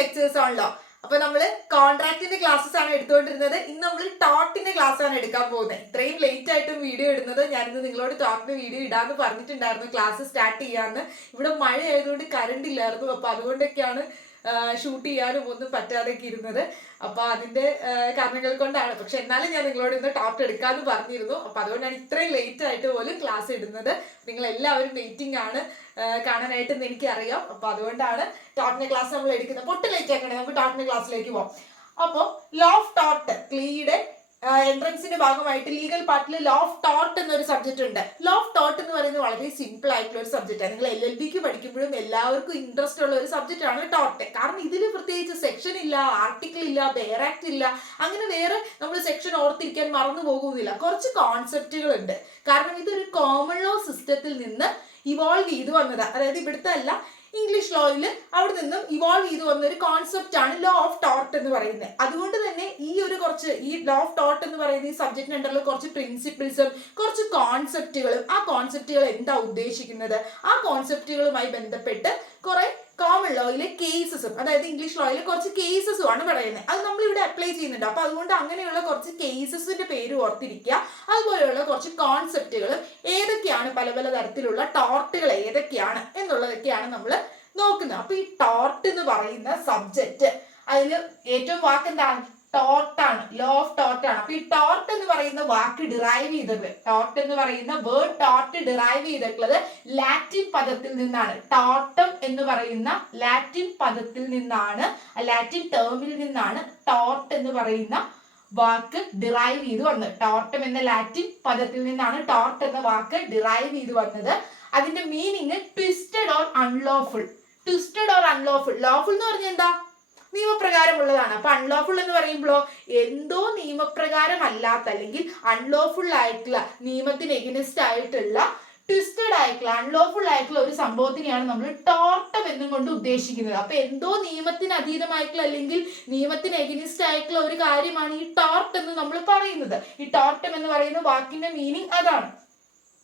Lectures ആണല്ലോ. അപ്പൊ നമ്മള് കോൺട്രാക്ടിന്റെ ക്ലാസ്സസ് ആണ് എടുത്തുകൊണ്ടിരുന്നത്. ഇന്ന് നമ്മൾ ടോട്ടിന്റെ ക്ലാസ് ആണ് എടുക്കാൻ പോകുന്നത്. ഇത്രയും ലേറ്റ് ആയിട്ടും വീഡിയോ ഇടുന്നത്, ഞാനിന്ന് നിങ്ങളോട് ടോട്ടിന്റെ വീഡിയോ ഇടാന്ന് പറഞ്ഞിട്ടുണ്ടായിരുന്നു, ക്ലാസ് സ്റ്റാർട്ട് ചെയ്യാന്ന്. ഇവിടെ മഴ ആയതുകൊണ്ട് കറണ്ട് ഇല്ലായിരുന്നു, അപ്പൊ അതുകൊണ്ടൊക്കെയാണ് ഷൂട്ട് ചെയ്യാനും ഒന്നും പറ്റാതെയൊക്കെ ഇരുന്നത്. അപ്പൊ അതിന്റെ കാരണങ്ങൾ കൊണ്ടാണ്. പക്ഷെ എന്നാലും ഞാൻ നിങ്ങളോട് ഇന്ന് ടോട്ട് എടുക്കാന്ന് പറഞ്ഞിരുന്നു. അപ്പൊ അതുകൊണ്ടാണ് ഇത്രയും ലേറ്റ് ആയിട്ട് പോലും ക്ലാസ് ഇടുന്നത്. നിങ്ങൾ എല്ലാവരും വെയിറ്റിംഗ് ആണ് കാണാനായിട്ടെന്ന് എനിക്കറിയാം. അപ്പൊ അതുകൊണ്ടാണ് ടോട്ടിന്റെ ക്ലാസ് നമ്മൾ എടുക്കുന്നത്. പൊട്ട് ലേറ്റ് ആക്കണേ, നമുക്ക് ടോട്ടിന്റെ ക്ലാസ്സിലേക്ക് പോകാം. അപ്പോൾ ലോ ഓഫ് ടോട്ട്, ക്ലീയുടെ എൻട്രൻസിന്റെ ഭാഗമായിട്ട് ലീഗൽ പാർട്ടിൽ ലോ ഓഫ് ടോട്ട് എന്നൊരു സബ്ജക്ട് ഉണ്ട്. ലോ ഓഫ് ടോട്ട് എന്ന് പറയുന്നത് വളരെ സിമ്പിൾ ആയിട്ടുള്ള ഒരു സബ്ജക്റ്റാണ്. നിങ്ങൾ LLBക്ക് പഠിക്കുമ്പോഴും എല്ലാവർക്കും ഇൻട്രസ്റ്റ് ഉള്ള ഒരു സബ്ജക്റ്റ് ആണ് ടോട്ട്. കാരണം ഇതിൽ പ്രത്യേകിച്ച് സെക്ഷൻ ഇല്ല, ആർട്ടിക്കിൾ ഇല്ല, ബെയർ ആക്ട് ഇല്ല, അങ്ങനെ വേറെ നമ്മൾ സെക്ഷൻ ഓർത്തിരിക്കാൻ മറന്നു പോകുന്നില്ല. കുറച്ച് കോൺസെപ്റ്റുകൾ ഉണ്ട്. കാരണം ഇതൊരു കോമൺ ലോ സിസ്റ്റത്തിൽ നിന്ന് ഇവോൾവ് ചെയ്തു വന്നതാണ്. അതായത് ഇവിടുത്തെ അല്ല, ഇംഗ്ലീഷ് ലോയിൽ അവിടെ നിന്നും ഇവോൾവ് ചെയ്തു വന്ന ഒരു കോൺസെപ്റ്റ് ആണ് ലോ ഓഫ് ടോട്ട് എന്ന് പറയുന്നത്. അതുകൊണ്ട് തന്നെ ഈ ലോ ഓഫ് ടോട്ട് എന്ന് പറയുന്ന ഈ സബ്ജക്റ്റിന് ഉണ്ടല്ലോ കുറച്ച് പ്രിൻസിപ്പിൾസും കുറച്ച് കോൺസെപ്റ്റുകളും. ആ കോൺസെപ്റ്റുകൾ എന്താ ഉദ്ദേശിക്കുന്നത്, ആ കോൺസെപ്റ്റുകളുമായി ബന്ധപ്പെട്ട് കുറെ കോമൺ ലോയിലെ കേസസും, അതായത് ഇംഗ്ലീഷ് ലോയിലെ കുറച്ച് കേസസും ആണ് പറയുന്നത്. അത് നമ്മൾ ഇവിടെ അപ്ലൈ ചെയ്യുന്നുണ്ട്. അപ്പൊ അതുകൊണ്ട് അങ്ങനെയുള്ള കുറച്ച് കേസസിന്റെ പേര് ഓർത്തിരിക്കുക. അതുപോലെയുള്ള കുറച്ച് കോൺസെപ്റ്റുകളും ഏതൊക്കെയാണ്, പല പല തരത്തിലുള്ള ടോർട്ടുകൾ ഏതൊക്കെയാണ് എന്നുള്ളതൊക്കെയാണ് നമ്മൾ നോക്കുന്നത്. അപ്പൊ ഈ ടോർട്ട് എന്ന് പറയുന്ന സബ്ജക്റ്റ്, അതിൽ ഏറ്റവും വാക്ക് എന്താണ്, ടോർട്ടാണ്, ലോ ഓഫ് ടോർട്ടാണ്. അപ്പൊ ഈ ടോർട്ട് എന്ന് പറയുന്ന വാക്ക് ഡിറൈവ് ചെയ്തത്, ടോർട്ട് എന്ന് പറയുന്ന വേർഡ് ടോർട്ട് ഡിറൈവ് ചെയ്തിട്ടുള്ളത് ലാറ്റിൻ പദത്തിൽ നിന്നാണ്. ടോർട്ടം എന്ന് പറയുന്ന ലാറ്റിൻ പദത്തിൽ നിന്നാണ്, ലാറ്റിൻ ടേമിൽ നിന്നാണ് ടോർട്ട് എന്ന് പറയുന്ന വാക്ക് ഡിറൈവ് ചെയ്ത് വന്നത്. ടോർട്ടം എന്ന ലാറ്റിൻ പദത്തിൽ നിന്നാണ് ടോർട്ട് എന്ന വാക്ക് ഡിറൈവ് ചെയ്ത് വന്നത്. അതിന്റെ meaning twisted or unlawful. Twisted or unlawful, lawful എന്ന് പറഞ്ഞാൽ എന്താ, നിയമപ്രകാരമുള്ളതാണ്. അപ്പൊ അൺലോഫുൾ എന്ന് പറയുമ്പോഴോ എന്തോ നിയമപ്രകാരം അല്ലാത്ത, അല്ലെങ്കിൽ അൺലോഫുൾ ആയിട്ടുള്ള, നിയമത്തിന് എഗനിസ്റ്റ് ആയിട്ടുള്ള, ട്വിസ്റ്റഡ് ആയിട്ടുള്ള, അൺലോഫുൾ ആയിട്ടുള്ള ഒരു സംഭവത്തിനെയാണ് നമ്മൾ ടോർട്ടം എന്നും കൊണ്ട് ഉദ്ദേശിക്കുന്നത്. അപ്പൊ എന്തോ നിയമത്തിന് അതീതമായിട്ടുള്ള, അല്ലെങ്കിൽ നിയമത്തിന് എഗനിസ്റ്റ് ആയിട്ടുള്ള ഒരു കാര്യമാണ് ഈ ടോർട്ട് എന്ന് നമ്മൾ പറയുന്നത്. ഈ ടോർട്ടം എന്ന് പറയുന്ന വാക്കിന്റെ മീനിങ് അതാണ്.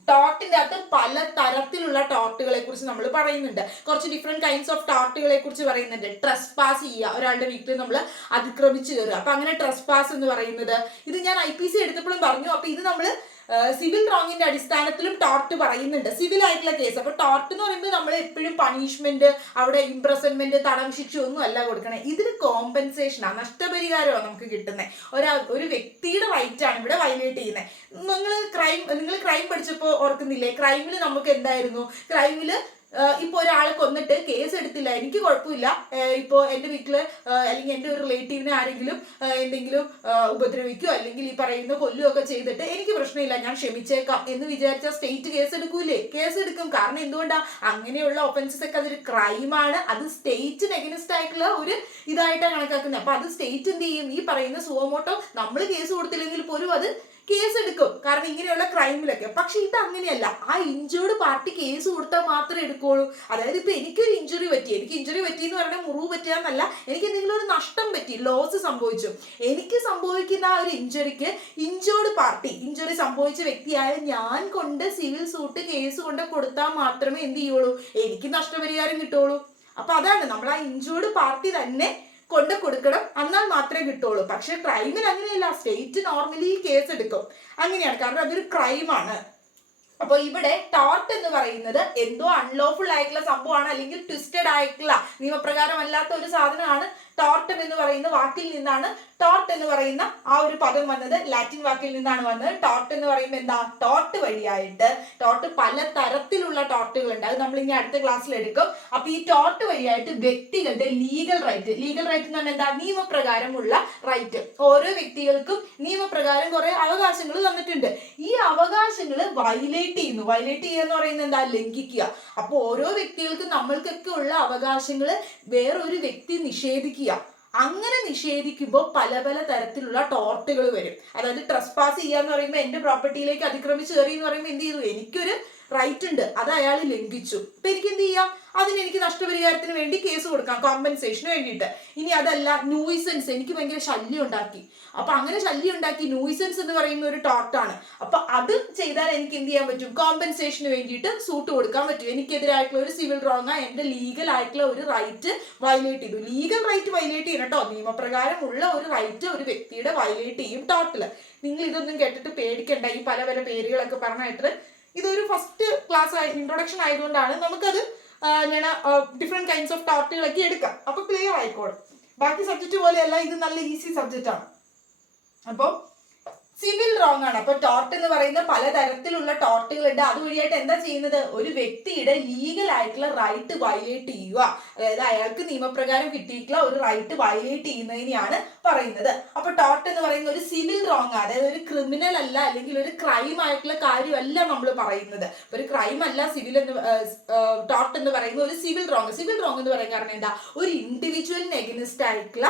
ടോർട്ടിന്റെ അകത്ത് പല തരത്തിലുള്ള ടോർട്ടുകളെ കുറിച്ച് നമ്മൾ പറയുന്നുണ്ട്. കുറച്ച് ഡിഫറെന്റ് കൈൻഡ്സ് ഓഫ് ടോർട്ടുകളെ കുറിച്ച് പറയുന്നുണ്ട്. ട്രസ്പാസ് ചെയ്യുക, ഒരാളുടെ വീട്ടിൽ നമ്മൾ അതിക്രമിച്ച് കയറുക. അപ്പൊ അങ്ങനെ ട്രസ്പാസ് എന്ന് പറയുന്നത്, ഇത് ഞാൻ IPC എടുത്തപ്പോഴും പറഞ്ഞു. അപ്പൊ ഇത് നമ്മൾ സിവിൽ റോങ്ങിന്റെ അടിസ്ഥാനത്തിലും ടോർട്ട് പറയുന്നുണ്ട്, സിവിൽ ആയിട്ടുള്ള കേസ്. അപ്പൊ ടോർട്ട് എന്ന് പറയുമ്പോൾ നമ്മൾ എപ്പോഴും പണിഷ്മെന്റ്, അവിടെ ഇംപ്രസൺമെന്റ്, തടം ശിക്ഷ ഒന്നും അല്ല കൊടുക്കണേ. ഇതിന് കോമ്പൻസേഷനാണ്, നഷ്ടപരിഹാരമാണ് നമുക്ക് കിട്ടുന്നത്. ഒരു വ്യക്തിയുടെ റൈറ്റ് ആണ് ഇവിടെ വയലേറ്റ് ചെയ്യുന്നത്. നിങ്ങൾ ക്രൈം പഠിച്ചപ്പോൾ ഓർക്കുന്നില്ലേ, ക്രൈമിൽ നമുക്ക് എന്തായിരുന്നു, ക്രൈമില് ഇപ്പൊ ഒരാളെ കൊന്നിട്ട് കേസ് എടുത്തില്ല, എനിക്ക് കുഴപ്പമില്ല, ഇപ്പോ എന്റെ വീട്ടില് അല്ലെങ്കിൽ എന്റെ ഒരു റിലേറ്റീവിനെ ആരെങ്കിലും എന്തെങ്കിലും ഉപദ്രവിക്കുകയോ അല്ലെങ്കിൽ ഈ പറയുന്ന കൊല്ലുകയോ ഒക്കെ ചെയ്തിട്ട് എനിക്ക് പ്രശ്നമില്ല, ഞാൻ ക്ഷമിച്ചേക്കാം എന്ന് വിചാരിച്ചാൽ സ്റ്റേറ്റ് കേസ് എടുക്കൂലേ? കേസ് എടുക്കും. കാരണം എന്തുകൊണ്ടാ, അങ്ങനെയുള്ള ഒഫൻസസ് ഒക്കെ അതൊരു ക്രൈമാണ്, അത് സ്റ്റേറ്റിന് എഗനിസ്റ്റ് ആയിട്ടുള്ള ഒരു ഇതായിട്ടാണ് കണക്കാക്കുന്നത്. അപ്പൊ അത് സ്റ്റേറ്റ് എന്ത് ചെയ്യും, ഈ പറയുന്ന സുവമോട്ടോ നമ്മൾ കേസ് കൊടുത്തില്ലെങ്കിൽ പോലും അത് കേസ് എടുക്കും, കാരണം ഇങ്ങനെയുള്ള ക്രൈമിലൊക്കെ. പക്ഷെ ഇത് അങ്ങനെയല്ല, ആ ഇഞ്ചേർഡ് പാർട്ടി കേസ് കൊടുത്താൽ മാത്രമേ എടുക്കുള്ളൂ. അതായത് ഇപ്പൊ എനിക്കൊരു ഇഞ്ചുറി പറ്റി, എനിക്ക് ഇഞ്ചുറി പറ്റി എന്ന് പറഞ്ഞാൽ മുറിവ് പറ്റിയാന്നല്ല, എനിക്ക് എന്തെങ്കിലും ഒരു നഷ്ടം പറ്റി, ലോസ് സംഭവിച്ചു, എനിക്ക് സംഭവിക്കുന്ന ആ ഒരു ഇഞ്ചുറിക്ക് ഇഞ്ചേർഡ് പാർട്ടി, ഇഞ്ചുറി സംഭവിച്ച വ്യക്തിയായ ഞാൻ കൊണ്ട് സിവിൽ സൂട്ട് കേസ് കൊണ്ട് കൊടുത്താൽ മാത്രമേ എന്ത് ചെയ്യുള്ളൂ, എനിക്ക് നഷ്ടപരിഹാരം കിട്ടുള്ളൂ. അപ്പൊ അതാണ്, നമ്മൾ ആ ഇഞ്ചേർഡ് പാർട്ടി തന്നെ കൊണ്ട് കൊടുക്കണം, എന്നാൽ മാത്രമേ കിട്ടുള്ളൂ. പക്ഷെ ക്രൈമിൽ അങ്ങനെയല്ല, സ്റ്റേറ്റ് നോർമലി കേസ് എടുക്കും, അങ്ങനെയാണ്, കാരണം അതൊരു ക്രൈമാണ്. അപ്പൊ ഇവിടെ ടോർട്ട് എന്ന് പറയുന്നത് എന്തോ അൺലോഫുൾ ആയിട്ടുള്ള സംഭവമാണ്, അല്ലെങ്കിൽ ട്വിസ്റ്റഡ് ആയിട്ടുള്ള, നിയമപ്രകാരം അല്ലാത്ത ഒരു സാധനമാണ്. ടോർട്ടം എന്ന് പറയുന്ന വാക്കിൽ നിന്നാണ് ടോർട്ട് എന്ന് പറയുന്ന ആ ഒരു പദം വന്നത്, ലാറ്റിൻ വാക്കിൽ നിന്നാണ് വന്നത്. ടോർട്ട് എന്ന് പറയുമ്പോൾ എന്താ, ടോർട്ട് വഴിയായിട്ട്, ടോർട്ട് പല തരത്തിലുള്ള ടോർട്ടുകൾ ഉണ്ട്, അത് നമ്മൾ ഇനി അടുത്ത ക്ലാസ്സിൽ എടുക്കും. അപ്പൊ ഈ ടോർട്ട് വഴിയായിട്ട് വ്യക്തികളുടെ ലീഗൽ റൈറ്റ് എന്ന് പറഞ്ഞാൽ എന്താ, നിയമപ്രകാരമുള്ള റൈറ്റ്. ഓരോ വ്യക്തികൾക്കും നിയമപ്രകാരം കുറെ അവകാശങ്ങൾ തന്നിട്ടുണ്ട്. ഈ അവകാശങ്ങൾ വയലേറ്റ് ചെയ്യുക എന്ന് പറയുന്നത് എന്താ, ലംഘിക്കുക. അപ്പൊ ഓരോ വ്യക്തികൾക്കും നമ്മൾക്കൊക്കെ ഉള്ള അവകാശങ്ങൾ വേറൊരു വ്യക്തി നിഷേധിക്കുക. അങ്ങനെ നിഷേധിക്കുമ്പോൾ പല പല തരത്തിലുള്ള ടോർട്ടുകൾ വരും. അതായത് ട്രസ്പാസ് ചെയ്യുക എന്ന് പറയുമ്പോൾ, എന്റെ പ്രോപ്പർട്ടിയിലേക്ക് അതിക്രമിച്ച് കയറി എന്ന് പറയുമ്പോൾ എന്ത് ചെയ്തു, എനിക്കൊരു റൈറ്റ് ഉണ്ട്, അത് അയാൾ ലംഘിച്ചു. അപ്പൊ എനിക്ക് എന്ത് ചെയ്യാം? എനിക്ക് നഷ്ടപരിഹാരത്തിന് വേണ്ടി കേസ് കൊടുക്കാം, കോമ്പൻസേഷന് വേണ്ടിയിട്ട്. ഇനി അതല്ല, ന്യൂയിസൻസ്, എനിക്ക് ഭയങ്കര ശല്യം ഉണ്ടാക്കി. അപ്പൊ അങ്ങനെ ശല്യം ഉണ്ടാക്കി, ന്യൂയിസൻസ് എന്ന് പറയുന്ന ഒരു ടോർട്ടാണ്. അപ്പൊ അത് ചെയ്താൽ എനിക്ക് എന്ത് ചെയ്യാൻ പറ്റും? കോമ്പൻസേഷന് വേണ്ടിയിട്ട് സൂട്ട് കൊടുക്കാൻ പറ്റും. എനിക്കെതിരായിട്ടുള്ള ഒരു സിവിൽ റോങ്, എന്റെ ലീഗൽ ആയിട്ടുള്ള ഒരു റൈറ്റ് വയലേറ്റ് ചെയ്തു. ലീഗൽ റൈറ്റ് വയലേറ്റ് ചെയ്യണം കേട്ടോ. നിയമപ്രകാരമുള്ള ഒരു റൈറ്റ് ഒരു വ്യക്തിയുടെ വയലേറ്റ് ചെയ്യും ടോർട്ടില്. നിങ്ങൾ ഇതൊന്നും കേട്ടിട്ട് പേടിക്കണ്ട. ഈ പല പല പേരുകളൊക്കെ പറഞ്ഞിട്ട് ഇതൊരു ഫസ്റ്റ് ക്ലാസ് ഇൻട്രൊഡക്ഷൻ ആയതുകൊണ്ടാണ് നമുക്കത് ഡിഫറെന്റ് കൈൻഡ്സ് ഓഫ് ടോർട്ടുകളൊക്കെ എടുക്കാം. അപ്പൊ ക്ലിയർ ആയിക്കോളും. ബാക്കി സബ്ജക്റ്റ് പോലെയല്ല, ഇത് നല്ല ഈസി സബ്ജക്റ്റ് ആണ്. അപ്പോൾ സിവിൽ റോങ് ആണ്. അപ്പൊ ടോർട്ട് എന്ന് പറയുന്ന പലതരത്തിലുള്ള ടോർട്ടുകൾ ഉണ്ട്. അതുവഴിയായിട്ട് എന്താ ചെയ്യുന്നത്? ഒരു വ്യക്തിയുടെ ലീഗൽ ആയിട്ടുള്ള റൈറ്റ് വയലേറ്റ് ചെയ്യുക. അതായത് അയാൾക്ക് നിയമപ്രകാരം കിട്ടിയിട്ടുള്ള ഒരു റൈറ്റ് വയലേറ്റ് ചെയ്യുന്നതിനെയാണ് പറയുന്നത്. അപ്പൊ ടോർട്ട് എന്ന് പറയുന്ന ഒരു സിവിൽ റോങ്, അതായത് ഒരു ക്രിമിനൽ അല്ല, അല്ലെങ്കിൽ ഒരു ക്രൈം ആയിട്ടുള്ള കാര്യമല്ല നമ്മൾ പറയുന്നത്. ഒരു ക്രൈം അല്ല സിവിൽ എന്ന് ടോർട്ട് എന്ന് പറയുന്ന ഒരു സിവിൽ റോങ്. സിവിൽ റോങ് എന്ന് പറയാൻ കാരണം എന്താ? ഒരു ഇൻഡിവിജ്വലിന് എഗനിസ്റ്റ് ആയിട്ടുള്ള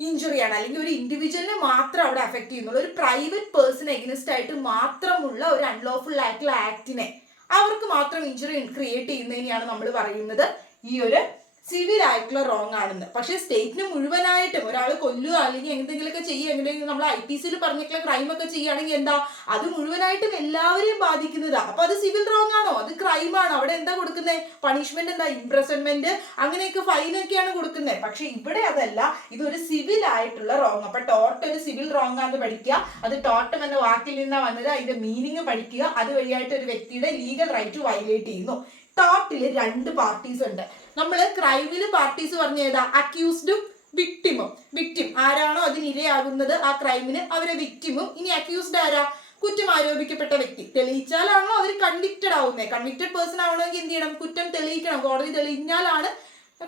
ഇഞ്ചുറിയാണ്, അല്ലെങ്കിൽ ഒരു ഇൻഡിവിജ്വലിനെ മാത്രം അവിടെ അഫക്ട് ചെയ്യുന്നുള്ളൂ. ഒരു പ്രൈവറ്റ് പേഴ്സൺ എഗനിസ്റ്റ് ആയിട്ട് മാത്രമുള്ള ഒരു അൺലോഫുൾ ആയിട്ടുള്ള ആക്ടിനെ, അവർക്ക് മാത്രം ഇഞ്ചുറി ക്രിയേറ്റ് ചെയ്യുന്നതിനെയാണ് നമ്മൾ പറയുന്നത് ഈ ഒരു സിവിൽ ആയിട്ടുള്ള റോങ് ആണെന്ന്. പക്ഷെ സ്റ്റേറ്റിന് മുഴുവനായിട്ടും ഒരാൾ കൊല്ലുക അല്ലെങ്കിൽ എന്തെങ്കിലുമൊക്കെ ചെയ്യുക, എങ്ങനെയെങ്കിലും നമ്മൾ IPC പറഞ്ഞിട്ടുള്ള ക്രൈം ഒക്കെ ചെയ്യുകയാണെങ്കിൽ എന്താ, അത് മുഴുവനായിട്ടും എല്ലാവരെയും ബാധിക്കുന്നതാ. അപ്പൊ അത് സിവിൽ റോങ് ആണോ? അത് ക്രൈം ആണ്. അവിടെ എന്താ കൊടുക്കുന്നത്? പണിഷ്മെന്റ് എന്താ? ഇംപ്രസൺമെന്റ്, അങ്ങനെയൊക്കെ ഫൈനൊക്കെയാണ് കൊടുക്കുന്നത്. പക്ഷെ ഇവിടെ അതല്ല, ഇതൊരു സിവിൽ ആയിട്ടുള്ള റോങ്. അപ്പൊ ടോർട്ട് ഒരു സിവിൽ റോങ് ആണെന്ന് പഠിക്കുക. അത് ടോർട്ടം എന്ന വാക്കിൽ നിന്നാണ് വന്നത്. അതിന്റെ മീനിങ് പഠിക്കുക. അതുവഴിയായിട്ട് ഒരു വ്യക്തിയുടെ ലീഗൽ റൈറ്റ് വയലേറ്റ് ചെയ്യുന്നു. ടോർട്ടില് രണ്ട് പാർട്ടീസ് ഉണ്ട്. നമ്മള് ക്രൈമില് പാർട്ടീസ് പറഞ്ഞ ഏതാ? അക്യൂസ്ഡും വിക്ടിമും. വിക്ടിം ആരാണോ അതിനിരയാകുന്നത് ആ ക്രൈമിന്, അവരെ വിക്ടിമും. ഇനി അക്യൂസ്ഡ് ആരാ? കുറ്റം ആരോപിക്കപ്പെട്ട വ്യക്തി. തെളിയിച്ചാലാണോ അവർ കൺവിക്റ്റഡ് ആവുന്നത്. കൺവിക്റ്റഡ് പേഴ്സൺ ആവണമെങ്കിൽ എന്ത് ചെയ്യണം? കുറ്റം തെളിയിക്കണം. കോടതി തെളിഞ്ഞാലാണ്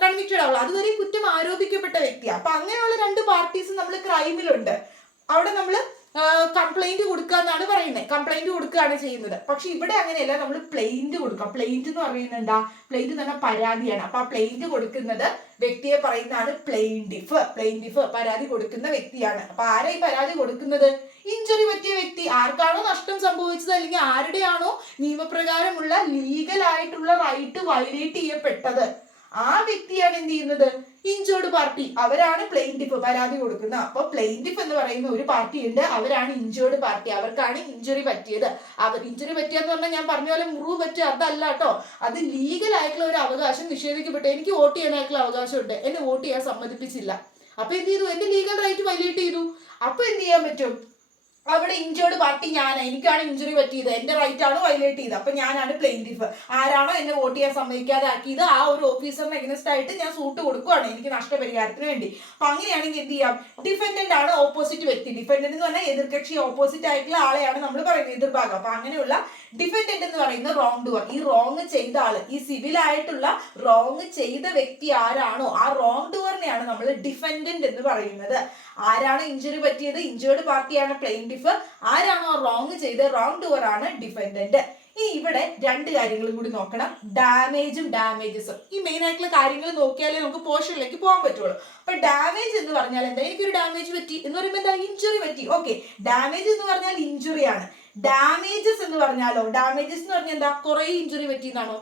കൺവിക്റ്റഡ് ആവുള്ളൂ. അതുവരെ കുറ്റം ആരോപിക്കപ്പെട്ട വ്യക്തിയാണ്. അപ്പൊ അങ്ങനെയുള്ള രണ്ട് പാർട്ടീസ് നമ്മൾ ക്രൈമിലുണ്ട്. അവിടെ നമ്മൾ കംപ്ലൈന്റ് കൊടുക്കുക എന്നാണ് പറയുന്നത്. കംപ്ലൈന്റ് കൊടുക്കുകയാണ് ചെയ്യുന്നത്. പക്ഷെ ഇവിടെ അങ്ങനെയല്ല, നമ്മൾ പ്ലെയിന്റ് കൊടുക്കാം. പ്ലെയിന്റ് എന്ന് പറയുന്നത് എന്താ? പ്ലെയിന്റ് എന്ന് പറഞ്ഞാൽ പരാതിയാണ്. അപ്പൊ ആ പ്ലെയിന്റ് കൊടുക്കുന്നത് വ്യക്തിയെ പറയുന്നതാണ് പ്ലെയിന്റിഫ്. പ്ലെയിന്റിഫ് പരാതി കൊടുക്കുന്ന വ്യക്തിയാണ്. അപ്പൊ ആരാ ഈ പരാതി കൊടുക്കുന്നത്? ഇഞ്ചുറി പറ്റിയ വ്യക്തി. ആർക്കാണോ നഷ്ടം സംഭവിച്ചത്, അല്ലെങ്കിൽ ആരുടെയാണോ നിയമപ്രകാരമുള്ള ലീഗൽ ആയിട്ടുള്ള റൈറ്റ് വയലേറ്റ് ചെയ്യപ്പെട്ടത്, ആ വ്യക്തിയാണ് എന്ത് ചെയ്യുന്നത്? Injured party. അവരാണ് പ്ലെയിന്റിഫ്, പരാതി കൊടുക്കുന്നത്. അപ്പൊ പ്ലെയിന്റിഫ് എന്ന് പറയുന്ന ഒരു പാർട്ടി ഉണ്ട്, അവരാണ് ഇഞ്ചേർഡ് പാർട്ടി. അവർക്കാണ് ഇഞ്ചുറി പറ്റിയത്. ഇഞ്ചുറി പറ്റിയെന്ന് പറഞ്ഞാൽ ഞാൻ പറഞ്ഞ പോലെ മുറിവ് പറ്റിയ അതല്ല കേട്ടോ. അത് ലീഗൽ ആയിട്ടുള്ള ഒരു അവകാശം നിഷേധിക്കപ്പെട്ടു. എനിക്ക് വോട്ട് ചെയ്യാനായിട്ടുള്ള അവകാശമുണ്ട്, എന്നെ വോട്ട് ചെയ്യാൻ സമ്മതിപ്പിച്ചില്ല. അപ്പൊ എന്ത് ചെയ്തു? എന്റെ ലീഗൽ റൈറ്റ് വയലേറ്റ് ചെയ്തു. അപ്പൊ എന്ത് ചെയ്യാൻ പറ്റും? അവിടെ ഇഞ്ചേർഡ് പാർട്ടി ഞാനാണ്, എനിക്കാണ് ഇഞ്ചുറി പറ്റിയത്, എന്റെ റൈറ്റ് ആണ് വയലേറ്റ് ചെയ്തത്. അപ്പൊ ഞാനാണ് പ്ലെയിന്റിഫ്. ആരാണോ എന്നെ വോട്ട് ചെയ്യാൻ സമ്മതിക്കാതെ ആക്കിയത് ആ ഒരു ഓഫീസറിന് എഗനസ്റ്റ് ആയിട്ട് ഞാൻ സൂട്ട് കൊടുക്കുകയാണ് എനിക്ക് നഷ്ടപരിഹാരത്തിന് വേണ്ടി. അപ്പൊ അങ്ങനെയാണെങ്കിൽ എന്ത് ചെയ്യാം? ഡിഫൻഡന്റ് ആണ് ഓപ്പോസിറ്റ് വ്യക്തി. ഡിഫൻഡന്റ് എന്ന് പറഞ്ഞാൽ എതിർകക്ഷി, ഓപ്പോസിറ്റ് ആയിട്ടുള്ള ആളെയാണ് നമ്മൾ പറയുന്നത്, എതിർഭാഗം. അപ്പൊ അങ്ങനെയുള്ള ഡിഫൻഡന്റ് എന്ന് പറയുന്ന റോങ് ഡുവർ, ഈ റോങ് ചെയ്ത ആള്, ഈ സിവിൽ ആയിട്ടുള്ള റോങ് ചെയ്ത വ്യക്തി ആരാണോ ആ റോങ് ഡുവറിനെയാണ് നമ്മൾ ഡിഫൻഡന്റ് എന്ന് പറയുന്നത്. ആരാണ് ഇഞ്ചുറി പറ്റിയത്? ഇഞ്ചേർഡ് പാർട്ടിയാണ് പ്ലെയിന്റിഫ്. ആരാണോ റോങ് ചെയ്ത് റോങ് ഡുവർ ആണ് ഡിഫൻഡന്റ്. ഇനി ഇവിടെ രണ്ട് കാര്യങ്ങളും കൂടി നോക്കണം, ഡാമേജും ഡാമേജസും. ഈ മെയിൻ ആയിട്ടുള്ള കാര്യങ്ങൾ നോക്കിയാലേ നമുക്ക് പോർഷനിലേക്ക് പോകാൻ പറ്റുള്ളൂ. അപ്പൊ ഡാമേജ് എന്ന് പറഞ്ഞാൽ എന്താ? എനിക്കൊരു ഡാമേജ് പറ്റി എന്ന് പറയുമ്പോൾ എന്താ? ഇഞ്ചുറി പറ്റി. ഓക്കെ, ഡാമേജ് എന്ന് പറഞ്ഞാൽ ഇഞ്ചുറിയാണ്. ഡാമേജസ് എന്ന് പറഞ്ഞാലോ? ഡാമേജസ് എന്ന് പറഞ്ഞാൽ എന്താ? കുറെ ഇഞ്ചുറി പറ്റി എന്നാണോ?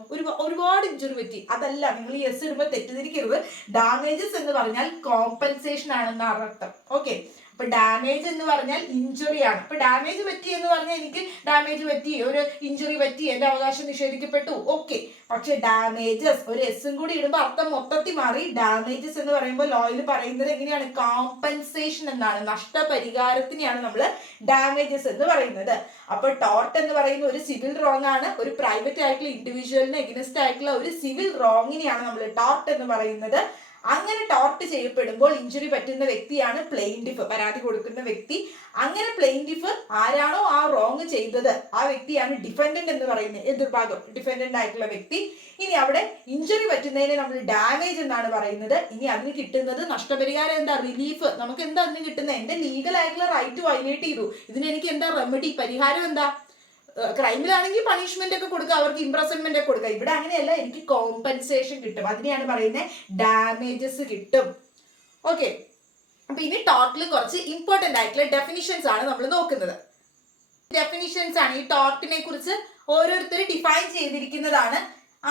ഒരുപാട് ഇഞ്ചുറി പറ്റി. അതല്ല, നിങ്ങൾ ഈ എസ് ഇടുമ്പോൾ തെറ്റിദ്ധരിക്കരുത്. ഡാമേജസ് എന്ന് പറഞ്ഞാൽ കോമ്പൻസേഷൻ ആണെന്നാണ് അർത്ഥം. ഓക്കെ, അപ്പൊ ഡാമേജ് എന്ന് പറഞ്ഞാൽ ഇഞ്ചുറി ആണ്. അപ്പൊ ഡാമേജ് പറ്റി എന്ന് പറഞ്ഞാൽ എനിക്ക് ഡാമേജ് പറ്റി, ഒരു ഇഞ്ചുറി പറ്റി, എന്റെ അവകാശം നിഷേധിക്കപ്പെട്ടു. ഓക്കെ, പക്ഷെ ഡാമേജസ് ഒരു എസും കൂടി ഇടുമ്പോൾ അർത്ഥം മൊത്തത്തിൽ മാറി. ഡാമേജസ് എന്ന് പറയുമ്പോൾ ലോയിൽ പറയുന്നത് എങ്ങനെയാണ്? കോമ്പൻസേഷൻ എന്നാണ്. നഷ്ടപരിഹാരത്തിനെയാണ് നമ്മൾ ഡാമേജസ് എന്ന് പറയുന്നത്. അപ്പൊ ടോർട്ട് എന്ന് പറയുന്ന ഒരു സിവിൽ റോങ് ആണ്. ഒരു പ്രൈവറ്റ് ആയിട്ടുള്ള ഇൻഡിവിജ്വലിന് എഗനിസ്റ്റ് ആയിട്ടുള്ള ഒരു സിവിൽ റോങ്ങിനെയാണ് നമ്മൾ ടോർട്ട് എന്ന് പറയുന്നത്. അങ്ങനെ ടോർട്ട് ചെയ്യപ്പെടുമ്പോൾ ഇഞ്ചുറി പറ്റുന്ന വ്യക്തിയാണ് പ്ലെയിന്റിഫ്, പരാതി കൊടുക്കുന്ന വ്യക്തി. അങ്ങനെ പ്ലെയിന്റിഫ് ആരാണോ ആ റോങ് ചെയ്തത് ആ വ്യക്തിയാണ് ഡിഫൻഡന്റ് എന്ന് പറയുന്നത്, എതിർഭാഗം, ഡിഫൻഡന്റ് ആയിട്ടുള്ള വ്യക്തി. ഇനി അവിടെ ഇഞ്ചുറി പറ്റുന്നതിനെ നമ്മൾ ഡാമേജ് എന്നാണ് പറയുന്നത്. ഇനി അതിന് കിട്ടുന്നത് നഷ്ടപരിഹാരം എന്താ? റിലീഫ്. നമുക്ക് എന്താ അതിന് കിട്ടുന്നത്? എന്റെ ലീഗൽ ആയിട്ടുള്ള റൈറ്റ് വയലേറ്റ് ചെയ്തു, ഇതിന് എനിക്ക് എന്താ റെമഡി, പരിഹാരം എന്താ? ക്രൈമിലാണെങ്കിൽ പണിഷ്മെന്റ് ഒക്കെ കൊടുക്കുക, അവർക്ക് ഇംപ്രസൺമെന്റ് ഒക്കെ കൊടുക്കുക. ഇവിടെ അങ്ങനെയല്ല, എനിക്ക് കോമ്പൻസേഷൻ കിട്ടും. അതിനെയാണ് പറയുന്നത് ഡാമേജസ് കിട്ടും. ഓക്കെ, അപ്പൊ ഇനി ടോർട്ടിൽ കുറച്ച് ഇമ്പോർട്ടന്റ് ആയിട്ടുള്ള ഡെഫിനിഷൻസ് ആണ് നമ്മൾ നോക്കുന്നത്. ഡെഫിനിഷൻസ് ആണ് ഈ ടോർട്ടിനെ കുറിച്ച് ഓരോരുത്തർ ഡിഫൈൻ ചെയ്തിരിക്കുന്നതാണ്.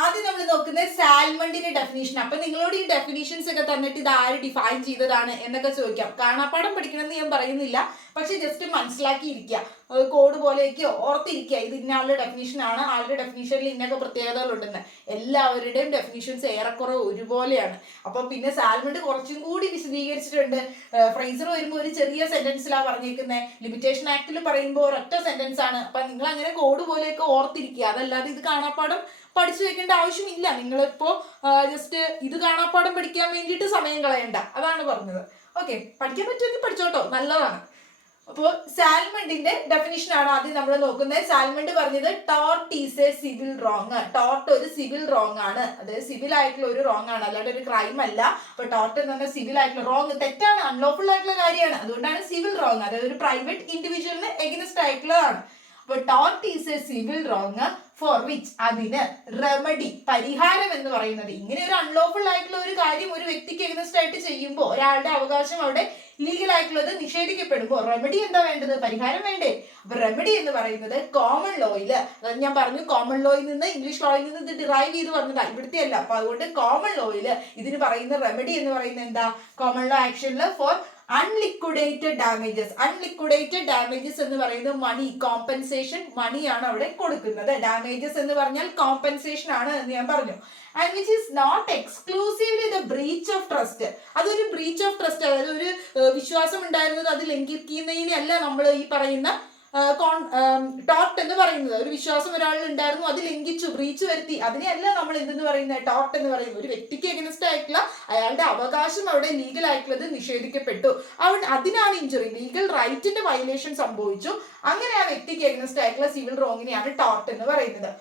ആദ്യം നമ്മൾ നോക്കുന്നത് സാൽമണ്ടിന്റെ ഡെഫിനേഷൻ. അപ്പൊ നിങ്ങളോട് ഈ ഡെഫിനേഷൻസ് ഒക്കെ തന്നിട്ട് ഇത് ആര് ഡിഫൈൻ ചെയ്തതാണ് എന്നൊക്കെ ചോദിക്കാം. കാണാപ്പാടം പഠിക്കണമെന്ന് ഞാൻ പറയുന്നില്ല, പക്ഷെ ജസ്റ്റ് മനസ്സിലാക്കിയിരിക്കുക, കോഡ് പോലെയൊക്കെ ഓർത്തിരിക്കുക. ഇത് ഇന്ന ആളുടെ ഡെഫിനേഷൻ ആണ്, ആളുടെ ഡെഫിനേഷനിൽ ഇന്നൊക്കെ പ്രത്യേകതകളുണ്ടെന്ന്. എല്ലാവരുടെയും ഡെഫിനേഷൻസ് ഏറെക്കുറെ ഒരുപോലെയാണ്. അപ്പൊ പിന്നെ സാൽമണ്ട് കുറച്ചും കൂടി വിശദീകരിച്ചിട്ടുണ്ട്. ഫ്രൈസർ വരുമ്പോൾ ഒരു ചെറിയ സെന്റൻസിലാണ് പറഞ്ഞേക്കുന്നത്, ലിമിറ്റേഷൻ ആക്ടിൽ പറയുമ്പോൾ ഒരൊറ്റ സെന്റൻസ് ആണ്. അപ്പൊ നിങ്ങൾ അങ്ങനെ കോഡ് പോലെയൊക്കെ ഓർത്തിരിക്കുക. അതല്ലാതെ ഇത് കാണാപ്പാടം പഠിച്ചു വെക്കേണ്ട ആവശ്യമില്ല. നിങ്ങളിപ്പോ ജസ്റ്റ് ഇത് കാണാപ്പാടം പഠിക്കാൻ വേണ്ടിയിട്ട് സമയം കളയണ്ട, അതാണ് പറഞ്ഞത്. ഓക്കെ, പഠിക്കാൻ പറ്റുമെങ്കിൽ പഠിച്ചോട്ടോ, നല്ലതാണ്. അപ്പോൾ സാൽമണ്ടിന്റെ ഡെഫിനിഷൻ ആണ് ആദ്യം നമ്മൾ നോക്കുന്നത്. സാൽമണ്ട് പറഞ്ഞത് tort is a civil wrong. Tort ഒരു സിവിൽ റോങ് ആണ്, അതായത് സിവിൽ ആയിട്ടുള്ള ഒരു റോങ് ആണ്, അല്ലാണ്ട് ഒരു ക്രൈം അല്ല. അപ്പൊ ടോർട്ട് എന്ന് പറഞ്ഞാൽ സിവിൽ ആയിട്ടുള്ള റോങ്, തെറ്റാണ്, അൺലോഫുൾ ആയിട്ടുള്ള കാര്യമാണ്. അതുകൊണ്ടാണ് സിവിൽ റോങ്, അതായത് ഒരു പ്രൈവറ്റ് ഇൻഡിവിജ്വലിന് എഗൈൻസ്റ്റ് ആയിട്ടുള്ളതാണ്. അപ്പൊ tort is a civil wrong four which, അതിന് റെമഡി, പരിഹാരം എന്ന് പറയുന്നത്, ഇങ്ങനെ ഒരു അൺലോഫുൾ ആയിട്ടുള്ള ഒരു കാര്യം ഒരു വ്യക്തിക്ക് എഗൈൻസ്റ്റ് ആയിട്ട് ചെയ്യുമ്പോൾ ഒരാളുടെ അവകാശം അവിടെ ലീഗൽ ആയിട്ടുള്ളത് നിഷേധിക്കപ്പെടുമ്പോൾ റെമഡി എന്താ വേണ്ടത്? പരിഹാരം വേണ്ടേ? അപ്പൊ റെമഡി എന്ന് പറയുന്നത് കോമൺ ലോയിൽ, അതായത് ഞാൻ പറഞ്ഞു കോമൺ ലോയിൽ നിന്ന് ഇംഗ്ലീഷ് ലോയിൽ നിന്ന് ഇത് ഡിറൈവ് ചെയ്ത് വന്നതാ, ഇവിടുത്തെ അല്ല. അപ്പൊ അതുകൊണ്ട് കോമൺ ലോയിൽ ഇതിന് പറയുന്ന റെമഡി എന്ന് പറയുന്നത് എന്താ? കോമൺ ലോ ആക്ഷനിൽ for unliquidated damages. Unliquidated damages എന്ന് പറയുന്നത് മണി, കോമ്പൻസേഷൻ, മണിയാണ് അവിടെ കൊടുക്കുന്നത്. ഡാമേജസ് എന്ന് പറഞ്ഞാൽ കോമ്പൻസേഷൻ ആണ് എന്ന് ഞാൻ പറഞ്ഞു. And which is not exclusively the breach of trust. അതൊരു ബ്രീച്ച് ഓഫ് ട്രസ്റ്റ്, അതായത് ഒരു വിശ്വാസം ഉണ്ടായിരുന്നത് അത് ലംഘിക്കുന്നതിനല്ല നമ്മൾ ഈ പറയുന്ന ടോർട്ട് എന്ന് പറയുന്നത്. ഒരു വിശ്വാസം ഒരാളിൽ ഉണ്ടായിരുന്നു, അത് ലംഘിച്ചു, ബ്രീച്ച് വരുത്തി, അതിനെയല്ല നമ്മൾ എന്തെന്ന് പറയുന്നത്? ടോർട്ട് എന്ന് പറയുന്നത്. ഒരു വ്യക്തിക്ക് എഗൈൻസ്റ്റ് ആയിട്ടുള്ള അയാളുടെ അവകാശം അവിടെ ലീഗൽ ആയിട്ടുള്ളത് നിഷേധിക്കപ്പെട്ടു, അതിനാണ് ഇഞ്ചുറി, ലീഗൽ റൈറ്റിന്റെ വയലേഷൻ സംഭവിച്ചു. അങ്ങനെ ആ വ്യക്തിക്ക് എഗൈൻസ്റ്റ് ആയിട്ടുള്ള സിവിൽ റോങ്ങിനെയാണ് ടോർട്ട് എന്ന് പറയുന്നത്.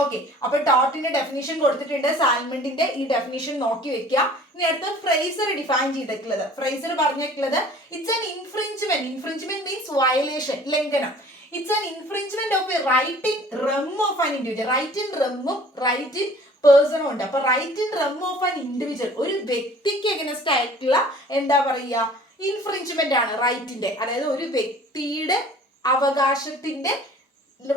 ഓക്കെ, അപ്പൊ ടോർട്ടിന്റെ ഡെഫിനിഷൻ കൊടുത്തിട്ടുണ്ട്. സാൽമണ്ടിന്റെ ഈ ഡെഫിനിഷൻ നോക്കി വെക്കുക. ഇനി അടുത്ത ഫ്രൈസർ ഡിഫൈൻ ചെയ്തിട്ടുള്ളത്. ഫ്രൈസർ പറഞ്ഞിട്ടുള്ളത് it's an infringement. Infringement means violation, ലംഘനം. It's an infringement of a right in rem of an individual. Right in റെമ്മും റൈറ്റ് ഇൻ പേഴ്സണും ഉണ്ട്. അപ്പൊ right in rem of an individual, ഒരു വ്യക്തിക്ക് എഗൈൻസ്റ്റ് ആയിട്ടുള്ള എന്താ പറയുക, ഇൻഫ്രിഞ്ച്മെന്റ് ആണ് റൈറ്റിന്റെ, അതായത് ഒരു വ്യക്തിയുടെ അവകാശത്തിന്റെ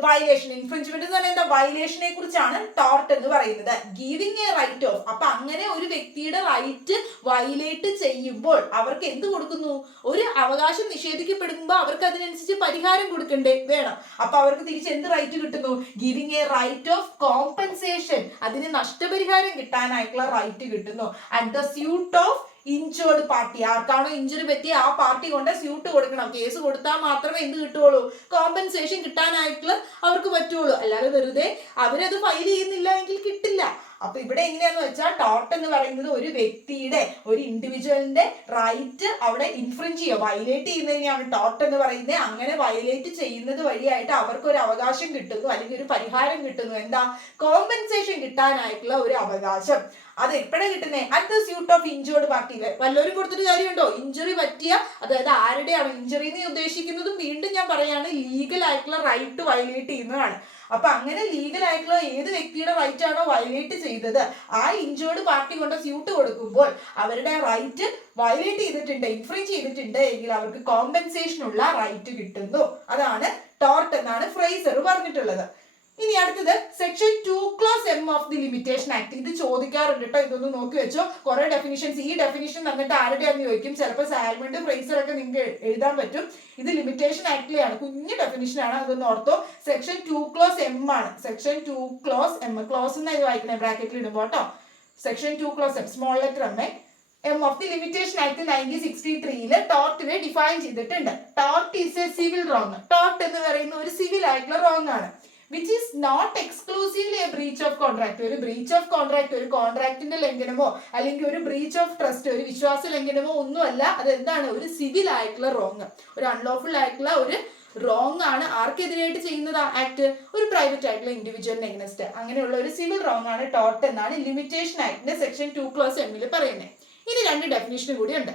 വയലേഷൻ. ഇൻഫ്രിഞ്ച്മെന്റ് എന്ന് പറയുന്നത് വയലേഷനെ കുറിച്ചാണ് ടോർട്ട് എന്ന് പറയുന്നത്. Giving a right of. അപ്പൊ അങ്ങനെ ഒരു വ്യക്തിയുടെ റൈറ്റ് വയലേറ്റ് ചെയ്യുമ്പോൾ അവർക്ക് എന്ത് കൊടുക്കുന്നു? ഒരു അവകാശം നിഷേധിക്കപ്പെടുമ്പോൾ അവർക്ക് അതിനനുസരിച്ച് പരിഹാരം കൊടുക്കണ്ടേ? വേണം. അപ്പൊ അവർക്ക് തിരിച്ച് എന്ത് റൈറ്റ് കിട്ടുന്നു? Giving a right of compensation. അതിന് നഷ്ടപരിഹാരം കിട്ടാനായിട്ടുള്ള റൈറ്റ് കിട്ടുന്നു. At the suit of injured party. ആർക്കാണോ ഇഞ്ചുറി പറ്റിയ ആ പാർട്ടി കൊണ്ട് സ്യൂട്ട് കൊടുക്കണം. കേസ് കൊടുത്താൽ മാത്രമേ എന്ത് കിട്ടുള്ളൂ? കോമ്പൻസേഷൻ കിട്ടാനായിട്ടുള്ള അവർക്ക് പറ്റുള്ളൂ. അല്ലാതെ വെറുതെ അവരത് ഫയൽ ചെയ്യുന്നില്ല എങ്കിൽ കിട്ടില്ല. അപ്പൊ ഇവിടെ എങ്ങനെയാന്ന് വെച്ചാൽ ടോർട്ട് എന്ന് പറയുന്നത് ഒരു വ്യക്തിയുടെ, ഒരു ഇൻഡിവിജ്വലിന്റെ റൈറ്റ് അവിടെ ഇൻഫ്രിഞ്ച് ചെയ്യുക, വയലേറ്റ് ചെയ്യുന്നതിനെയാണ് ടോർട്ട് എന്ന് പറയുന്നത്. അങ്ങനെ വയലേറ്റ് ചെയ്യുന്നത് വഴിയായിട്ട് അവർക്ക് ഒരു അവകാശം കിട്ടുന്നു, അല്ലെങ്കിൽ ഒരു പരിഹാരം കിട്ടുന്നു. എന്താ? കോമ്പൻസേഷൻ കിട്ടാനായിട്ടുള്ള ഒരു അവകാശം. അത് എപ്പോഴാണ് കിട്ടുന്നത്? At the suit of injured party. വല്ലവരും കൊടുത്തിട്ട് കാര്യമുണ്ടോ? ഇഞ്ചുറി പറ്റിയ, അതായത് ആരുടെയാണ് ഇഞ്ചുറി എന്ന് ഉദ്ദേശിക്കുന്നതും വീണ്ടും ഞാൻ പറയാണ്, ലീഗൽ ആയിട്ടുള്ള റൈറ്റ് വയലേറ്റ് ചെയ്യുന്നതാണ്. അപ്പൊ അങ്ങനെ ലീഗൽ ആയിട്ടുള്ള ഏത് വ്യക്തിയുടെ റൈറ്റ് ആണോ വയലേറ്റ് ചെയ്തത്, ആ ഇഞ്ചേർഡ് പാർട്ടി കൊണ്ട് സ്യൂട്ട് കൊടുക്കുമ്പോൾ അവരുടെ റൈറ്റ് വയലേറ്റ് ചെയ്തിട്ടുണ്ട്, ഇൻഫ്രിഞ്ച് ചെയ്തിട്ടുണ്ട് എങ്കിൽ അവർക്ക് കോമ്പൻസേഷനുള്ള റൈറ്റ് കിട്ടുന്നു. അതാണ് ടോർട്ട് എന്നാണ് ഫ്രൈസർ പറഞ്ഞിട്ടുള്ളത്. ഇനി അടുത്തത് section 2 clause M of the limitation act. ഇത് ചോദിക്കാറുണ്ട് കേട്ടോ, ഇതൊന്ന് നോക്കി വെച്ചോ. കുറെ ഡെഫിനിഷൻസ്, ഈ ഡെഫിനിഷൻ തന്നിട്ട് ആരുടെയാന്ന് ചോദിക്കും. ചിലപ്പോൾ സാൽമണ്ട്, ഫ്രൈസർ ഒക്കെ നിങ്ങൾക്ക് എഴുതാൻ പറ്റും. ഇത് ലിമിറ്റേഷൻ ആക്ടിലെയാണ്, കുഞ്ഞു ഡെഫിനിഷൻ ആണ്, അതൊന്ന് ഓർത്തോ. സെക്ഷൻ 2 ക്ലോസ് M ആണ്. സെക്ഷൻ 2 ക്ലോസ് M, ക്ലോസ് എന്നായി വായിക്കണേ ബ്രാക്കറ്റിൽ ഇടുമ്പോ കേട്ടോ. Section 2 clause M, small letter M of the limitation act 1963 ടോർട്ടിനെ ഡിഫൈൻ ചെയ്തിട്ടുണ്ട്. Tort is a civil wrong. ടോർട്ട് എന്ന് പറയുന്ന ഒരു സിവിൽ ആയിട്ടുള്ള റോങ് ആണ്. which is not exclusively a breach of contract. ഒരു ബ്രീച്ച് ഓഫ് കോൺട്രാക്ട്, ഒരു കോൺട്രാക്ടിന്റെ ലംഘനമോ അല്ലെങ്കിൽ ഒരു ബ്രീച്ച് ഓഫ് ട്രസ്റ്റ്, ഒരു വിശ്വാസ ലംഘനമോ ഒന്നുമല്ല. അത് എന്താണ്? ഒരു സിവിൽ ആയിട്ടുള്ള റോങ്, ഒരു അൺലോഫുൾ ആയിട്ടുള്ള ഒരു റോങ് ആണ്. ആർക്കെതിരായിട്ട് ചെയ്യുന്നത് ആക്ട്? ഒരു പ്രൈവറ്റ് ആയിട്ടുള്ള ഇൻഡിവിജ്വലിന് എഗൈൻസ്റ്റ്. അങ്ങനെയുള്ള ഒരു സിവിൽ റോങ് ആണ് ടോർട്ട് എന്നാണ് ലിമിറ്റേഷൻ ആക്ടിന്റെ സെക്ഷൻ 2 ക്ലോസ് M പറയുന്നത്. ഇനി രണ്ട് ഡെഫിനിഷൻ കൂടി ഉണ്ട്.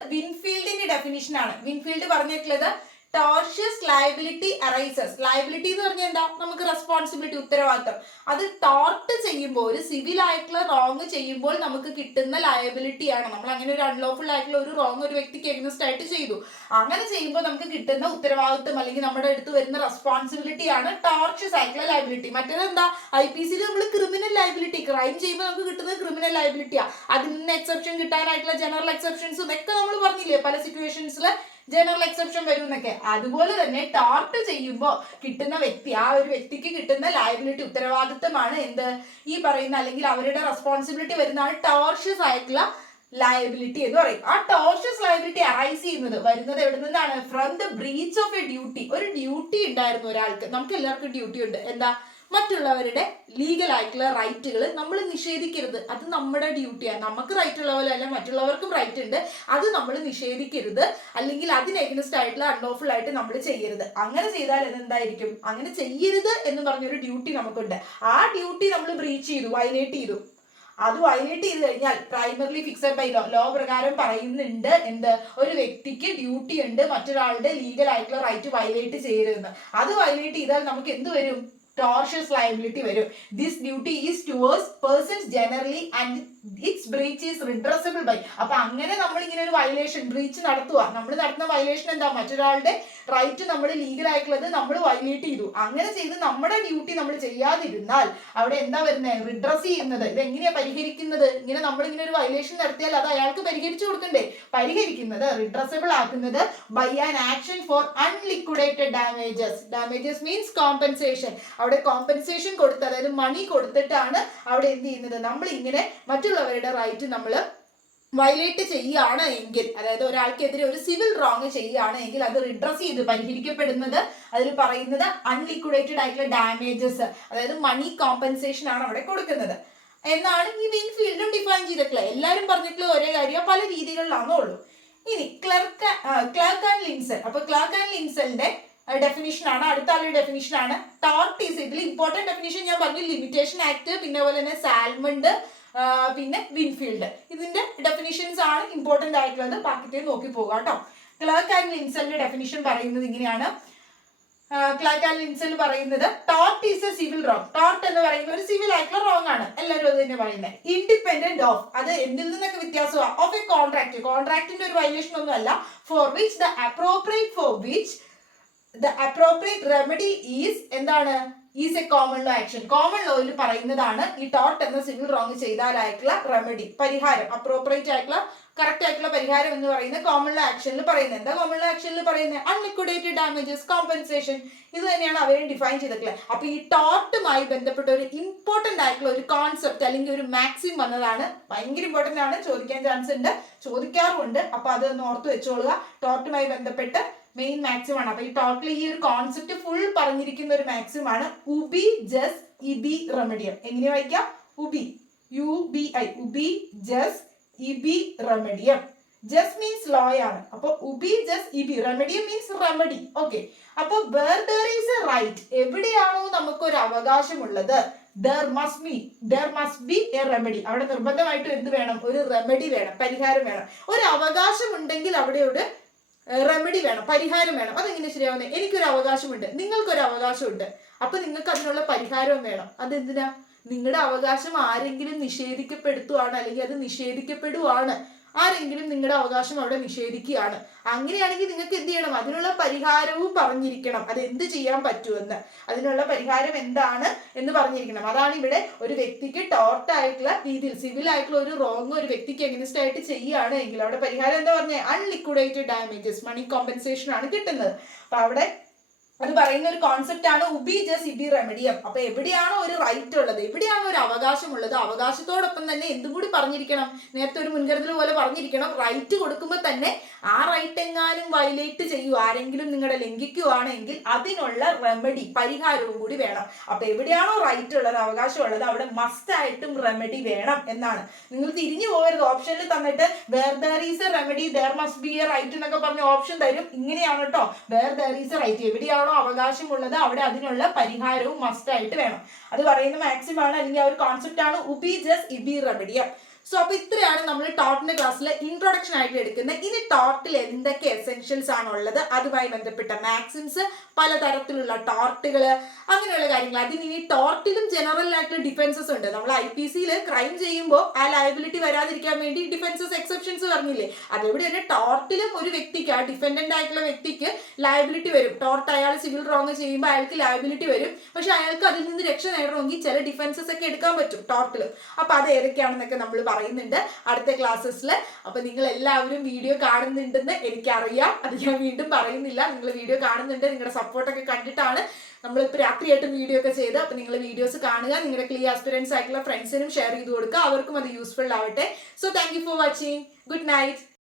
വിൻഫീൽഡിന്റെ ഡെഫിനിഷൻ ആണ്. വിൻഫീൽഡ് പറഞ്ഞിട്ടുള്ളത് ടോർഷ്യസ് ലയബിലിറ്റി അറൈസസ്. ലയബിലിറ്റി എന്ന് പറഞ്ഞാൽ എന്താ? നമുക്ക് റെസ്പോൺസിബിലിറ്റി, ഉത്തരവാദിത്തം. അത് ടോർട്ട് ചെയ്യുമ്പോൾ, ഒരു സിവിൽ ആയിട്ടുള്ള റോങ് ചെയ്യുമ്പോൾ നമുക്ക് കിട്ടുന്ന ലയബിലിറ്റി ആണ്. നമ്മൾ അങ്ങനെ ഒരു അൺലോഫുൾ ആയിട്ടുള്ള ഒരു റോങ് ഒരു വ്യക്തിക്ക് എഗ്നസ്റ്റ് ആയിട്ട് ചെയ്തു, അങ്ങനെ ചെയ്യുമ്പോൾ നമുക്ക് കിട്ടുന്ന ഉത്തരവാദിത്തം അല്ലെങ്കിൽ നമ്മുടെ അടുത്ത് വരുന്ന റെസ്പോൺസിബിലിറ്റി ആണ് ടോർഷ്യസ് ആയിട്ടുള്ള ലയബിലിറ്റി. മറ്റേത് എന്താ? IPC നമ്മൾ ക്രിമിനൽ ലയബിലിറ്റി, ക്രൈം ചെയ്യുമ്പോൾ നമുക്ക് കിട്ടുന്നത് ക്രിമിനൽ ലയബിലിറ്റിയാ. അതിൽ നിന്ന് എക്സെപ്ഷൻ കിട്ടാനായിട്ടുള്ള ജനറൽ എക്സെപ്ഷൻസും ഒക്കെ നമ്മൾ പറഞ്ഞില്ലേ, പല സിറ്റുവേഷൻസിൽ ജനറൽ എക്സെപ്ഷൻ വരും എന്നൊക്കെ. അതുപോലെ തന്നെ ടോർട്ട് ചെയ്യുമ്പോൾ കിട്ടുന്ന വ്യക്തി, ആ ഒരു വ്യക്തിക്ക് കിട്ടുന്ന ലയബിലിറ്റി, ഉത്തരവാദിത്തമാണ് എന്ത്? ഈ പറയുന്ന അല്ലെങ്കിൽ അവരുടെ റെസ്പോൺസിബിലിറ്റി വരുന്നതാണ് ടോർഷ്യസ് ആയിട്ടുള്ള ലയബിലിറ്റി എന്ന് പറയും. ആ ടോർഷ്യസ് ലയബിലിറ്റി അറൈസ് വരുന്നത് എവിടെ നിന്നാണ്? From the breach of a duty. ഒരു ഡ്യൂട്ടി ഉണ്ടായിരുന്നു ഒരാൾക്ക്, നമുക്ക് എല്ലാവർക്കും ഡ്യൂട്ടി ഉണ്ട്. എന്താ? മറ്റുള്ളവരുടെ ലീഗൽ ആയിട്ടുള്ള റൈറ്റുകൾ നമ്മൾ നിഷേധിക്കരുത്. അത് നമ്മുടെ ഡ്യൂട്ടിയാണ്. നമുക്ക് റൈറ്റ് ഉള്ള പോലെ അല്ല മറ്റുള്ളവർക്കും റൈറ്റ് ഉണ്ട്, അത് നമ്മൾ നിഷേധിക്കരുത്. അല്ലെങ്കിൽ അതിന് എഗ്നസ്റ്റ് ആയിട്ടുള്ള അൺലോഫുൾ ആയിട്ട് നമ്മൾ ചെയ്യരുത്. അങ്ങനെ ചെയ്താൽ എന്തായിരിക്കും? അങ്ങനെ ചെയ്യരുത് എന്ന് പറഞ്ഞൊരു ഡ്യൂട്ടി നമുക്കുണ്ട്. ആ ഡ്യൂട്ടി നമ്മൾ ബ്രീച്ച് ചെയ്തു, വയലേറ്റ് ചെയ്തു. അത് വയലേറ്റ് ചെയ്ത് കഴിഞ്ഞാൽ പ്രൈമറിലി ഫിക്സഡ് ബൈ ലോ പ്രകാരം പറയുന്നുണ്ട് എന്ത്? ഒരു വ്യക്തിക്ക് ഡ്യൂട്ടി ഉണ്ട് മറ്റൊരാളുടെ ലീഗൽ ആയിട്ടുള്ള റൈറ്റ് വയലേറ്റ് ചെയ്യരുതെന്ന്. അത് വയലേറ്റ് ചെയ്താൽ നമുക്ക് എന്ത് വരും? Tortious liability വരും. This duty is towards persons generally and its breach is redressable by. അപ്പൊ അങ്ങനെ നമ്മൾ ഇങ്ങനെ ഒരു വയലേഷൻ, ബ്രീച്ച് നടത്തുക. നമ്മൾ നടത്തുന്ന വയലേഷൻ എന്താ? മറ്റൊരാളുടെ റൈറ്റ് നമ്മൾ ലീഗൽ ആയിട്ടുള്ളത് നമ്മൾ വയലേറ്റ് ചെയ്തു. അങ്ങനെ ചെയ്ത് നമ്മുടെ ഡ്യൂട്ടി നമ്മൾ ചെയ്യാതിരുന്നാൽ അവിടെ എന്താ വരുന്നത്? റിഡ്രസ് ചെയ്യുന്നത്. ഇത് എങ്ങനെയാ പരിഹരിക്കുന്നത്? ഇങ്ങനെ നമ്മൾ ഇങ്ങനെ ഒരു വയലേഷൻ നടത്തിയാൽ അത് അയാൾക്ക് പരിഹരിച്ചു കൊടുക്കണ്ടേ? പരിഹരിക്കുന്നത്, റിഡ്രസബിൾ ആക്കുന്നത് by an action for unliquidated damages. Damages means compensation. അവിടെ കോമ്പൻസേഷൻ കൊടുത്ത്, അതായത് മണി കൊടുത്തിട്ടാണ് അവിടെ എന്ത് ചെയ്യുന്നത്? നമ്മൾ ഇങ്ങനെ മറ്റുള്ളവരുടെ റൈറ്റ് നമ്മൾ വയലേറ്റ് ചെയ്യുകയാണ് എങ്കിൽ, അതായത് ഒരാൾക്കെതിരെ ഒരു സിവിൽ റോങ് ചെയ്യുകയാണ് എങ്കിൽ അത് റിഡ്രസ് ചെയ്ത് പരിഹരിക്കപ്പെടുന്നത്, അതിൽ പറയുന്നത് അൺലിക്വിഡേറ്റഡ് ആയിട്ടുള്ള ഡാമേജസ്, അതായത് മണി കോമ്പൻസേഷൻ ആണ് അവിടെ കൊടുക്കുന്നത് എന്നാണ് ഈ വിൻഫീൽഡും ഡിഫൈൻ ചെയ്തിട്ടുള്ളത്. എല്ലാവരും പറഞ്ഞിട്ടുള്ള ഒരേ കാര്യം, പല രീതികളിലാണോ ഉള്ളൂ. ഇനി ക്ലർക്ക് ആൻഡ് ലിൻസൽ. അപ്പൊ ക്ലർക്ക് ആൻഡ് ലിൻസലിന്റെ ഡെഫിനിഷൻ ആണ്, അടുത്ത ആളുടെ ഡെഫിനിഷൻ ആണ്. ടോർട്ട് ഈസ്, ഇതിൽ ഇമ്പോർട്ടന്റ് ഡെഫിനിഷൻ ഞാൻ പറഞ്ഞു, ലിമിറ്റേഷൻ ആക്ട്, പിന്നെ പോലെ തന്നെ സാൽമണ്ട്, പിന്നെ വിൻഫീൽഡ്. ഇതിന്റെ ഡെഫിനിഷൻസ് ആണ് ഇമ്പോർട്ടന്റ് ആയിട്ടുള്ളത്. ബാക്കിത്തെ നോക്കി പോകാം കേട്ടോ. ക്ലർക്ക് ആൻഡ് ലിൻസലിന്റെ ഡെഫിനിഷൻ പറയുന്നത് ഇങ്ങനെയാണ്. ക്ലർക്ക് ആൻഡ് ലിൻസൽ പറയുന്നത് tort is a civil wrong. ടോർട്ട് എന്ന് പറയുന്നത് ഒരു സിവിൽ ആയിട്ടുള്ള റോങ് ആണ്, എല്ലാവരും അത് തന്നെ പറയുന്നത്. ഇൻഡിപെൻഡന്റ് ഓഫ്, അത് എന്തിൽ നിന്നൊക്കെ വ്യത്യാസമാണ്? Of A contract. കോൺട്രാക്ടിന്റെ ഒരു വയലേഷൻ ഒന്നും അല്ല. For which the appropriate remedy is എന്താണ്? Is a common law action. Common ലോയിൽ പറയുന്നതാണ് ഈ ടോർട്ട് എന്ന സിവിൽ റോങ് ചെയ്താലായിട്ടുള്ള റെമഡി, പരിഹാരം, അപ്രോപ്രിയേറ്റ് ആയിട്ടുള്ള കറക്റ്റ് ആയിട്ടുള്ള പരിഹാരം എന്ന് പറയുന്നത് കോമൺ ലോ ആക്ഷനിൽ പറയുന്നത്. എന്താ കോമൺ ലോ ആക്ഷനിൽ പറയുന്നത്? Unliquidated damages, compensation. ഇത് തന്നെയാണ് അവരെ ഡിഫൈൻ ചെയ്തിട്ടുള്ളത്. അപ്പൊ ഈ ടോർട്ടുമായി ബന്ധപ്പെട്ട ഒരു ഇമ്പോർട്ടന്റ് ആയിട്ടുള്ള ഒരു കോൺസെപ്റ്റ് അല്ലെങ്കിൽ ഒരു മാക്സിം വന്നതാണ്. ഭയങ്കര ഇമ്പോർട്ടന്റ് ആണ്, ചോദിക്കാൻ ചാൻസ് ഉണ്ട്, ചോദിക്കാറുമുണ്ട്. അപ്പൊ അത് ഒന്ന് ഓർത്ത് വെച്ചോളുക. ടോർട്ടുമായി ബന്ധപ്പെട്ട് മെയിൻ മാക്സിം ആണ്. അപ്പൊ ഈ ടോട്ടൽ ഈ ഒരു കോൺസെപ്റ്റ് ഫുൾ പറഞ്ഞിരിക്കുന്ന ഒരു മാക്സിം ആണ്. ഉബി ജസ് ഇബി റെമഡിയം. എങ്ങനെ വായിക്കാം? ഉബി, UBI, ഉബി ജസ് ഇബി റെമഡിയം. ജസ് മീൻസ് ലോ ആണ്. അപ്പൊ ഉബി ജസ് ഇബി, റെമഡിയം മീൻസ് റെമഡി. ഓക്കെ. അപ്പൊ where there is a right, എവിടെയാണോ നമുക്കൊരു അവകാശമുള്ളത്, there must be a remedy. അവിടെ നിർബന്ധമായിട്ടും എന്ത് വേണം? ഒരു റെമഡി വേണം, പരിഹാരം വേണം. ഒരു അവകാശം ഉണ്ടെങ്കിൽ അവിടെ ഒരു റെമഡി വേണം, പരിഹാരം വേണം. അതെങ്ങനെ ശരിയാവുന്നത്? എനിക്കൊരു അവകാശമുണ്ട്, നിങ്ങൾക്കൊരു അവകാശമുണ്ട്, അപ്പൊ നിങ്ങൾക്ക് അതിനുള്ള പരിഹാരവും വേണം. അതെന്തിനാ? നിങ്ങളുടെ അവകാശം ആരെങ്കിലും നിഷേധിക്കപ്പെടുത്തുവാണ്, അല്ലെങ്കിൽ അത് നിഷേധിക്കപ്പെടുവാണ്, ആരെങ്കിലും നിങ്ങളുടെ അവകാശം അവിടെ നിഷേധിക്കുകയാണ്. അങ്ങനെയാണെങ്കിൽ നിങ്ങൾക്ക് എന്ത് ചെയ്യണം? അതിനുള്ള പരിഹാരവും പറഞ്ഞിരിക്കണം. അത് എന്ത് ചെയ്യാൻ പറ്റുമെന്ന്, അതിനുള്ള പരിഹാരം എന്താണ് എന്ന് പറഞ്ഞിരിക്കണം. അതാണ് ഇവിടെ ഒരു വ്യക്തിക്ക് ടോർട്ട് ആയിട്ടുള്ള രീതിയിൽ, സിവിൽ ആയിട്ടുള്ള ഒരു റോങ് ഒരു വ്യക്തിക്ക് എഗനിസ്റ്റ് ആയിട്ട് ചെയ്യുകയാണ് എങ്കിൽ അവിടെ പരിഹാരം എന്താ പറഞ്ഞത്? അൺലിക്വിഡേറ്റഡ് ഡാമേജസ്, മണി കോമ്പൻസേഷൻ ആണ് കിട്ടുന്നത്. അപ്പൊ അവിടെ അത് പറയുന്ന ഒരു കോൺസെപ്റ്റ് ആണ് ഉബി ജസ് ഇബി റെമഡിയം. അപ്പൊ എവിടെയാണോ ഒരു റൈറ്റ് ഉള്ളത്, എവിടെയാണോ ഒരു അവകാശമുള്ളത്, അവകാശത്തോടൊപ്പം തന്നെ എന്തും കൂടി പറഞ്ഞിരിക്കണം. നേരത്തെ ഒരു മുൻകരുതൽ പോലെ പറഞ്ഞിരിക്കണം. റൈറ്റ് കൊടുക്കുമ്പോൾ തന്നെ ആ റൈറ്റ് എങ്ങാനും വയലേറ്റ് ചെയ്യുക, ആരെങ്കിലും നിങ്ങളുടെ ലംഘിക്കുകയാണെങ്കിൽ അതിനുള്ള റെമഡി, പരിഹാരവും കൂടി വേണം. അപ്പൊ എവിടെയാണോ റൈറ്റ് ഉള്ളത്, അവകാശം ഉള്ളത്, അവിടെ മസ്റ്റ് ആയിട്ടും റെമഡി വേണം എന്നാണ്. നിങ്ങൾ തിരിഞ്ഞു പോകരുത്. ഓപ്ഷനിൽ തന്നിട്ട് where there is a remedy, there must be a right എന്നൊക്കെ പറഞ്ഞ ഓപ്ഷൻ തരും. ഇങ്ങനെയാണ് കേട്ടോ, where there is a right, എവിടെയാണോ അവകാശമുള്ളത് അവിടെ അതിനുള്ള പരിഹാരവും മസ്റ്റ് ആയിട്ട് വേണം. അത് പറയുന്ന മാക്സിം ആണ്, അല്ലെങ്കിൽ ആ ഒരു കോൺസെപ്റ്റ് ആണ് ഉബി ജസ് ഇബി റെമഡിയം. സോ അപ്പോൾ ഇത്രയാണ് നമ്മൾ ടോട്ടിന്റെ ക്ലാസ്സിൽ ഇൻട്രൊഡക്ഷൻ ആയിട്ട് എടുക്കുന്നത്. ഇനി ടോട്ടിൽ എന്തൊക്കെ എസെൻഷ്യൽസ് ആണുള്ളത്, അതുമായി ബന്ധപ്പെട്ട മാക്സിംസ്, പലതരത്തിലുള്ള ടോർട്ടുകൾ, അങ്ങനെയുള്ള കാര്യങ്ങൾ. അതിന് ഇനി ടോർട്ടിലും ജനറൽ ആയിട്ടുള്ള ഡിഫൻസസ് ഉണ്ട്. നമ്മൾ IPC ക്രൈം ചെയ്യുമ്പോൾ ആ ലയബിലിറ്റി വരാതിരിക്കാൻ വേണ്ടി ഡിഫൻസസ് എക്സെപ്ഷൻസ് പറഞ്ഞില്ലേ, അതേപോലെ തന്നെ ടോർട്ടിലും ഒരു വ്യക്തിക്ക്, ആ ഡിഫൻഡന്റ് ആയിട്ടുള്ള വ്യക്തിക്ക് ലയബിലിറ്റി വരും. ടോർട്ട് അയാൾ സിവിൽ റോങ് ചെയ്യുമ്പോൾ അയാൾക്ക് ലയബിലിറ്റി വരും. പക്ഷെ അയാൾക്ക് അതിൽ നിന്ന് രക്ഷ നേടണമെങ്കിൽ ചില ഡിഫൻസസ് ഒക്കെ എടുക്കാൻ പറ്റും ടോർട്ടിൽ. അപ്പൊ അത് ഏതൊക്കെയാണെന്നൊക്കെ നമ്മൾ പറയുന്നുണ്ട് അടുത്ത ക്ലാസ്സസിൽ. അപ്പൊ നിങ്ങൾ എല്ലാവരും വീഡിയോ കാണുന്നുണ്ടെന്ന് എനിക്കറിയാം, അത് ഞാൻ വീണ്ടും പറയുന്നില്ല. നിങ്ങൾ വീഡിയോ കാണുന്നുണ്ട്, നിങ്ങളുടെ സപ്പോർട്ടൊക്കെ കണ്ടിട്ടാണ് നമ്മളിപ്പോൾ രാത്രിയായിട്ടും വീഡിയോ ഒക്കെ ചെയ്ത്. അപ്പൊ നിങ്ങൾ വീഡിയോസ് കാണുക, നിങ്ങളുടെ ക്ലിയർ ആസ്പിറൻസ് ആയിട്ടുള്ള ഫ്രണ്ട്സിനും ഷെയർ ചെയ്ത് കൊടുക്കുക, അവർക്കും അത് യൂസ്ഫുൾ ആവട്ടെ. So thank you for watching. Good night.